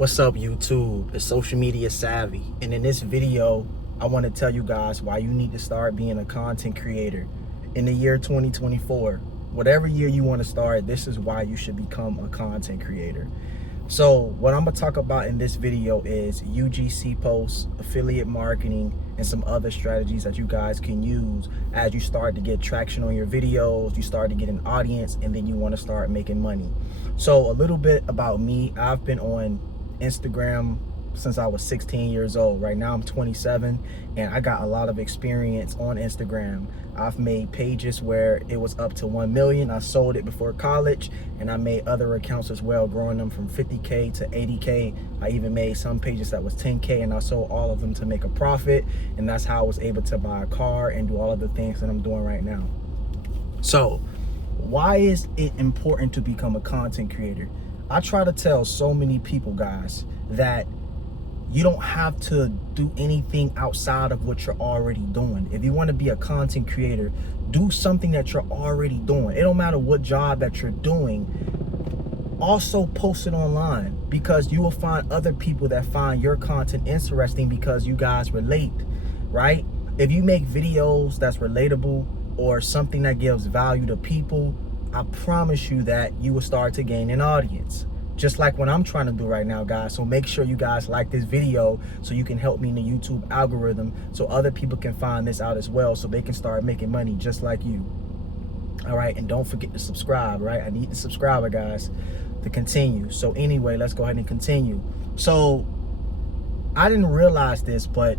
What's up, YouTube? It's Social Media Savvy, and in this video I want to tell you guys why you need to start being a content creator in the year 2024. Whatever year you want to start, this is why you should become a content creator. So what I'm gonna talk about in this video is UGC posts, affiliate marketing, and some other strategies that you guys can use as you start to get traction on your videos, you start to get an audience, and then you want to start making money. So a little bit about me. I've been on Instagram since I was 16 years old. Right now I'm 27 and I got a lot of experience on Instagram. I've made pages where it was up to 1 million. I sold it before college, and I made other accounts as well, growing them from 50K to 80K. I even made some pages that was 10K, and I sold all of them to make a profit, and that's how I was able to buy a car and do all of the things that I'm doing right now. So why is it important to become a content creator? I try to tell so many people, guys, that you don't have to do anything outside of what you're already doing. If you want to be a content creator, do something that you're already doing. It don't matter what job that you're doing. Also post it online, because you will find other people that find your content interesting because you guys relate, right? If you make videos that's relatable or something that gives value to people, I promise you that you will start to gain an audience, just like what I'm trying to do right now, guys. So make sure you guys like this video so you can help me in the YouTube algorithm, so other people can find this out as well, so they can start making money just like you. All right, and don't forget to subscribe, right? I need the subscriber, guys, to continue. So anyway, let's go ahead and continue. So I didn't realize this, but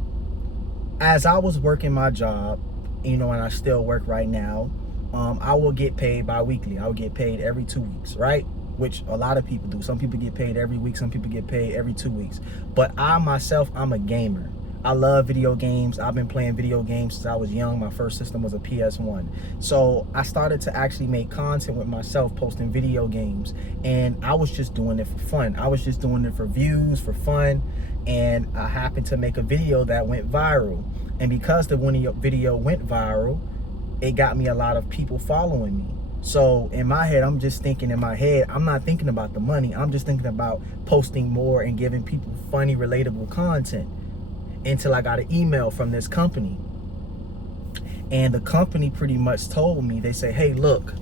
as I was working my job, you know, and I still work right now, I will get paid bi-weekly. I will get paid every 2 weeks, right? Which a lot of people do. Some people get paid every week, some people get paid every 2 weeks. But I myself, I'm a gamer. I love video games. I've been playing video games since I was young. My first system was a PS1. So I started to actually make content with myself, posting video games. And I was just doing it for fun. I was just doing it for views, for fun. And I happened to make a video that went viral. And because the video went viral, it got me a lot of people following me. So in my head, I'm just thinking in my head, I'm not thinking about the money. I'm just thinking about posting more and giving people funny, relatable content, until I got an email from this company. And the company pretty much told me, they say, hey, look,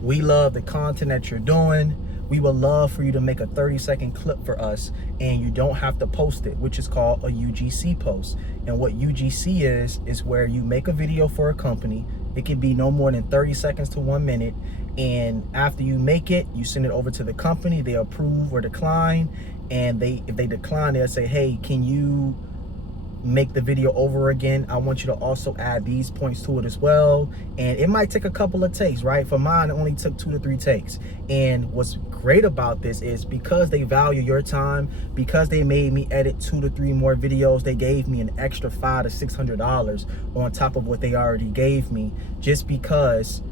we love the content that you're doing. We would love for you to make a 30-second clip for us, and you don't have to post it, which is called a UGC post. And what UGC is where you make a video for a company. It can be no more than 30 seconds to 1 minute. And after you make it, you send it over to the company. They approve or decline. And if they decline, they'll say, hey, can you make the video over again? I want you to also add these points to it as well. And it might take a couple of takes, right? For mine, it only took 2 to 3 takes. And what's great about this is because they value your time, because they made me edit 2 to 3 more videos, they gave me an extra $500 to $600 on top of what they already gave me, just because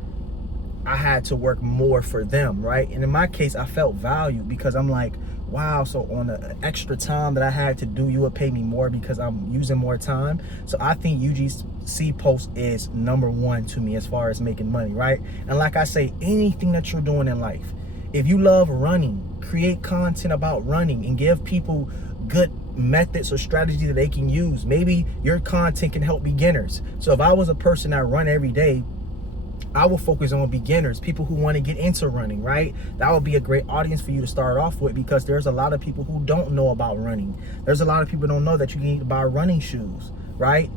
I had to work more for them, right? And in my case, I felt valued, because I'm like, wow, so on the extra time that I had to do, you would pay me more because I'm using more time. So I think UGC post is #1 to me as far as making money, right? And like I say, anything that you're doing in life, if you love running, create content about running and give people good methods or strategies that they can use. Maybe your content can help beginners. So if I was a person that run every day, I will focus on beginners, people who want to get into running, right? That would be a great audience for you to start off with, because there's a lot of people who don't know about running. There's a lot of people who don't know that you need to buy running shoes, right?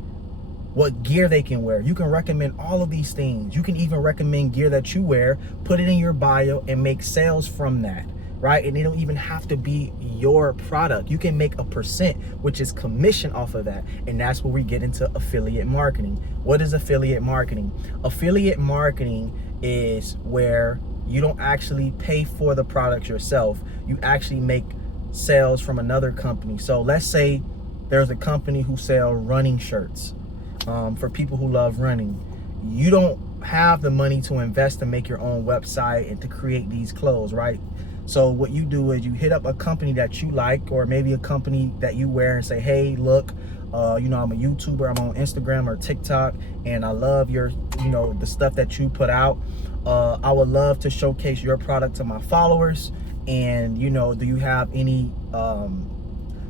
What gear they can wear. You can recommend all of these things. You can even recommend gear that you wear, put it in your bio, and make sales from that, right? And they don't even have to be your product. You can make a %, which is commission off of that. And that's where we get into affiliate marketing. What is affiliate marketing? Affiliate marketing is where you don't actually pay for the product yourself. You actually make sales from another company. So let's say there's a company who sell running shirts for people who love running. You don't have the money to invest to make your own website and to create these clothes, right? So what you do is you hit up a company that you like, or maybe a company that you wear, and say, hey, look, you know, I'm a YouTuber, I'm on Instagram or TikTok, and I love your, you know, the stuff that you put out. I would love to showcase your product to my followers, And you know, do you have any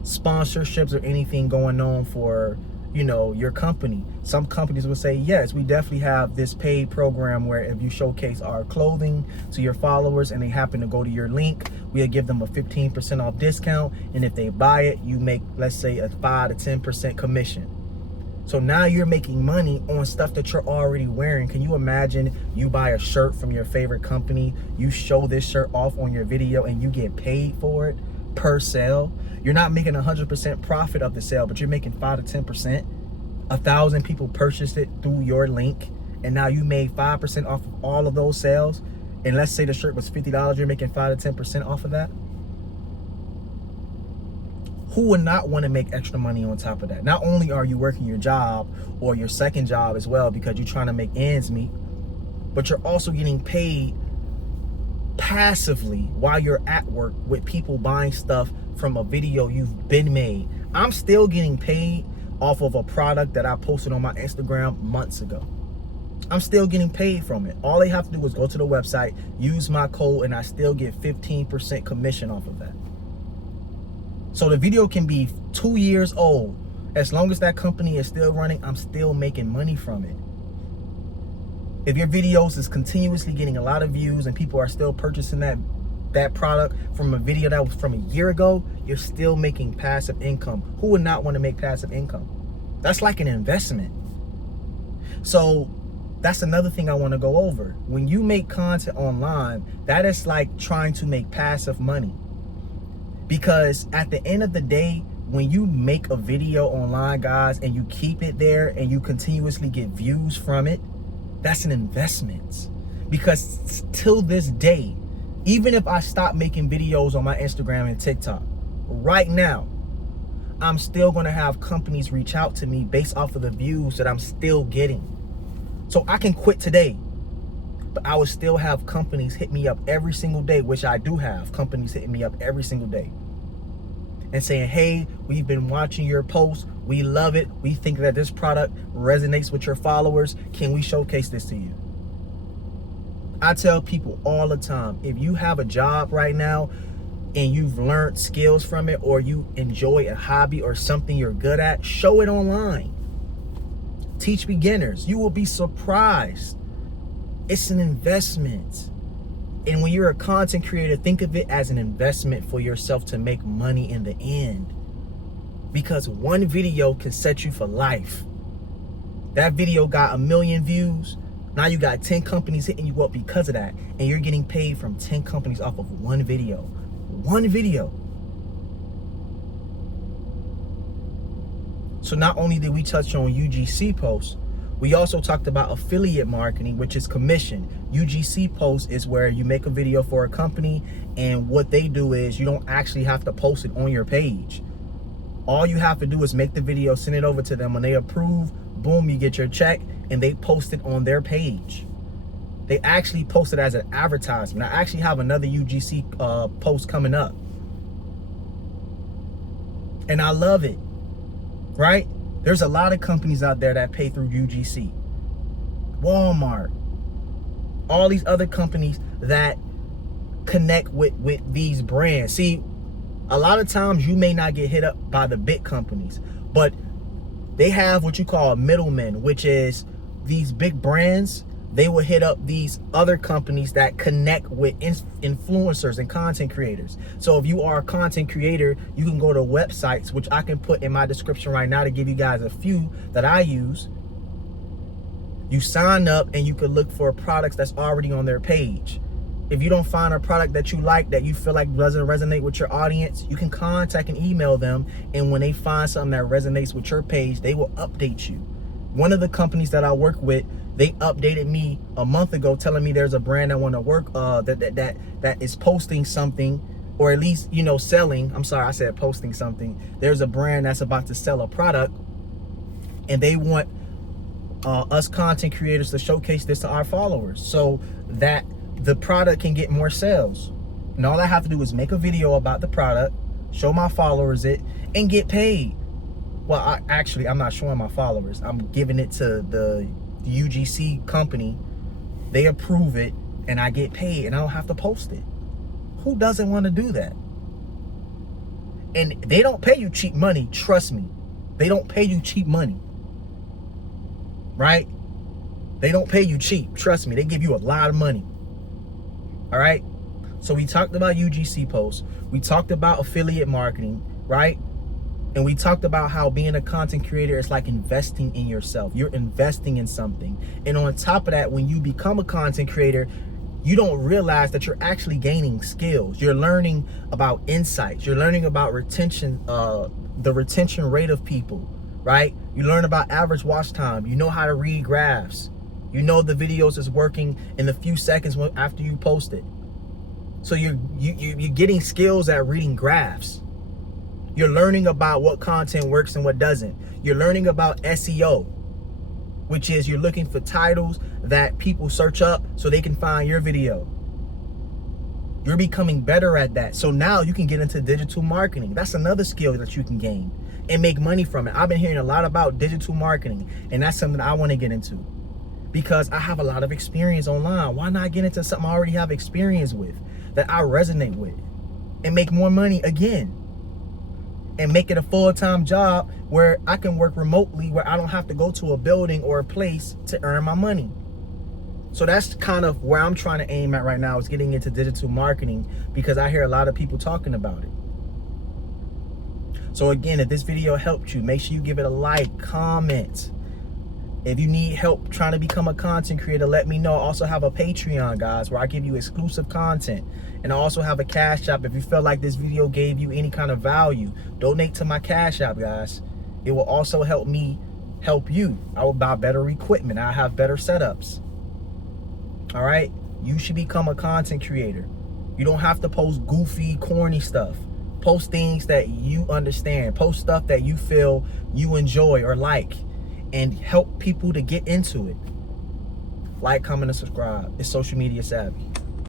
sponsorships or anything going on for, you know, your company? Some companies will say, yes, we definitely have this paid program where if you showcase our clothing to your followers and they happen to go to your link, we'll give them a 15% off discount, and if they buy it, you make, let's say, a 5 to 10% commission. So now you're making money on stuff that you're already wearing. Can you imagine you buy a shirt from your favorite company, you show this shirt off on your video, and you get paid for it per sale? You're not making 100% profit of the sale, but you're making 5 to 10%. 1,000 people purchased it through your link, and now you made 5% off of all of those sales. And let's say the shirt was $50, you're making 5 to 10% off of that. Who would not want to make extra money on top of that? Not only are you working your job or your second job as well because you're trying to make ends meet, but you're also getting paid passively while you're at work with people buying stuff from a video you've been made. I'm still getting paid off of a product that I posted on my Instagram months ago. I'm still getting paid from it. All they have to do is go to the website, use my code, and I still get 15% commission off of that. So the video can be 2 years old. As long as that company is still running, I'm still making money from it. If your videos is continuously getting a lot of views and people are still purchasing that product from a video that was from a year ago, you're still making passive income. Who would not want to make passive income? That's like an investment. So that's another thing I want to go over. When you make content online, that is like trying to make passive money. Because at the end of the day, when you make a video online, guys, and you keep it there and you continuously get views from it, that's an investment. Because till this day, even if I stop making videos on my Instagram and TikTok, right now, I'm still gonna have companies reach out to me based off of the views that I'm still getting. So I can quit today, but I would still have companies hit me up every single day, which I do have companies hitting me up every single day and saying, hey, we've been watching your posts. We love it. We think that this product resonates with your followers. Can we showcase this to you? I tell people all the time, if you have a job right now and you've learned skills from it, or you enjoy a hobby or something you're good at, show it online. Teach beginners. You will be surprised. It's an investment. And when you're a content creator, think of it as an investment for yourself to make money in the end. Because one video can set you for life. That video got 1 million views. Now you got 10 companies hitting you up because of that. And you're getting paid from 10 companies off of one video. One video. So not only did we touch on UGC posts, we also talked about affiliate marketing, which is commission. UGC posts is where you make a video for a company, and what they do is you don't actually have to post it on your page. All you have to do is make the video, send it over to them. When they approve, boom, you get your check, and they post it on their page. They actually post it as an advertisement. I actually have another UGC post coming up. And I love it, right? There's a lot of companies out there that pay through UGC. Walmart. All these other companies that connect with these brands. See, a lot of times you may not get hit up by the big companies, but they have what you call middlemen, which is these big brands. They will hit up these other companies that connect with influencers and content creators. So if you are a content creator, you can go to websites, which I can put in my description right now to give you guys a few that I use. You sign up and you can look for products that's already on their page. If you don't find a product that you like, that you feel like doesn't resonate with your audience, you can contact and email them. And when they find something that resonates with your page, they will update you. One of the companies that I work with, they updated me a month ago telling me there's a brand I want to work that is posting something, or at least, you know, selling. I'm sorry, I said posting something. There's a brand that's about to sell a product, and they want us content creators to showcase this to our followers so that the product can get more sales. And all I have to do is make a video about the product, show my followers it, and get paid. Well, I'm not showing my followers. I'm giving it to the UGC company. They approve it, and I get paid, and I don't have to post it. Who doesn't want to do that? And they don't pay you cheap money, trust me. They don't pay you cheap money, right? They don't pay you cheap, trust me. They give you a lot of money, all right? So we talked about UGC posts. We talked about affiliate marketing, right? And we talked about how being a content creator is like investing in yourself. You're investing in something. And on top of that, when you become a content creator, you don't realize that you're actually gaining skills. You're learning about insights. You're learning about retention, the retention rate of people, right? You learn about average watch time. You know how to read graphs. You know the videos is working in the few seconds after you post it. So you're getting skills at reading graphs. You're learning about what content works and what doesn't. You're learning about SEO, which is you're looking for titles that people search up so they can find your video. You're becoming better at that. So now you can get into digital marketing. That's another skill that you can gain and make money from it. I've been hearing a lot about digital marketing, and that's something I want to get into because I have a lot of experience online. Why not get into something I already have experience with, that I resonate with, and make more money again? And make it a full-time job where I can work remotely, where I don't have to go to a building or a place to earn my money. So that's kind of where I'm trying to aim at right now, is getting into digital marketing, because I hear a lot of people talking about it. So again, if this video helped you, make sure you give it a like, comment. If you need help trying to become a content creator, let me know. I also have a Patreon, guys, where I give you exclusive content. And I also have a Cash App. If you feel like this video gave you any kind of value, donate to my Cash App, guys. It will also help me help you. I will buy better equipment. I have better setups. All right? You should become a content creator. You don't have to post goofy, corny stuff. Post things that you understand. Post stuff that you feel you enjoy or like, and help people to get into it. Like, comment, and subscribe. It's Social Media Savvy.